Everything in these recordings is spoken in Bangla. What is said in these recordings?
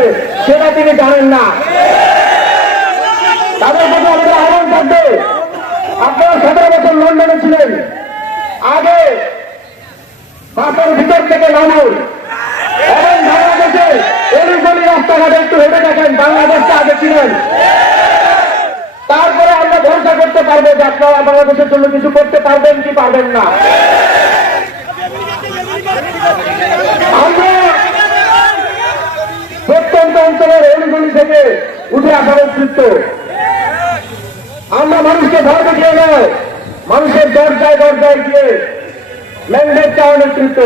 আছে সেটা তিনি জানেন না। তাদের প্রতি আমাদের আহ্বান থাকবে। আপনারা সতেরো বছর লন্ডনে ছিলেন। আগে বাসের ভিতর থেকে নামুন। এবং বাংলাদেশে এলিগলি রাস্তাঘাটে একটু দেখেন, বাংলাদেশটা আগে ছিলেন। তারপরে আমরা ভরসা করতে পারব যে আপনারা বাংলাদেশের জন্য কিছু করতে পারবেন কি পারবেন না। আমরা উঠে আসা নেতৃত্ব। আমরা মানুষকে ভয় দেখিয়ে নয়, মানুষের দরজায় দরজায় গিয়ে ম্যান্ডেট চাওয়া নেতৃত্ব।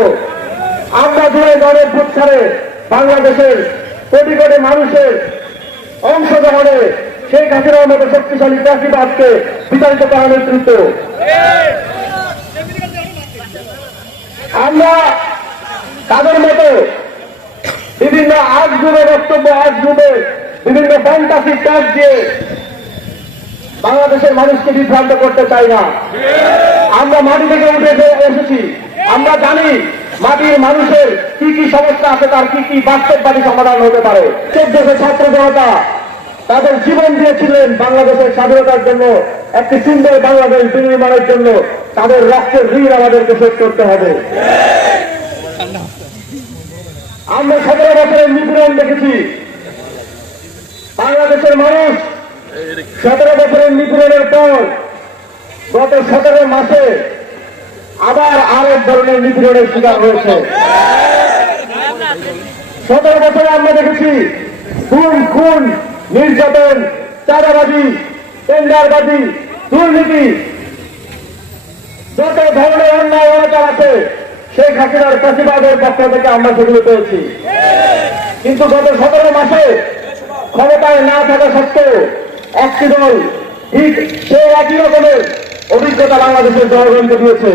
আমরা দূরে ভোট ছাড়ে বাংলাদেশের কোটি কোটি মানুষের অংশগ্রহণে শেখ হাসিনার মতো শক্তিশালী চাষিবাদকে বিতাড়িত করা নেতৃত্ব। আমরা তাদের মতো বিভিন্ন আজ যুগে বক্তব্য আজ যুগে বিভিন্ন ফ্যান্টাসি ট্যাগ দিয়ে বাংলাদেশের মানুষকে বিভ্রান্ত করতে চাই না। আমরা মাটি থেকে উঠে এসে- এসেছি। আমরা জানি মাটির মানুষের কি কি সমস্যা আছে, তার কি কি বাস্তববাদী সমাধান হতে পারে। চোদ্দশো ছাত্র জনতা তাদের জীবন দিয়েছিলেন বাংলাদেশের স্বাধীনতার জন্য, একটি সুন্দর বাংলাদেশ বিনির্মাণের জন্য। তাদের রক্তের ঋণ আমাদেরকে শোধ করতে হবে আমরা সতেরো বছরের নিপীড়ন দেখেছি বাংলাদেশের মানুষ সতেরো বছরের নিপীড়নের পর গত সতেরো মাসে আবার আরেক ধরনের নিপীড়নের শিকার হয়েছে। সতেরো বছরে আমরা দেখেছি খুন খুন, নির্যাতন, চাঁদাবাজি, টেন্ডারবাজি, দুর্নীতি। যত ধরনের অন্যায় অনাচার আছে, শেখ হাসিনার চাষিবাদের পক্ষ থেকে আমরা সেগুলো পেয়েছি। কিন্তু গত সতেরো মাসে ক্ষমতায় না থাকা সত্ত্বেও একটি দল ঠিক সেই একই রকমের অভিজ্ঞতা বাংলাদেশের জনগণকে দিয়েছে।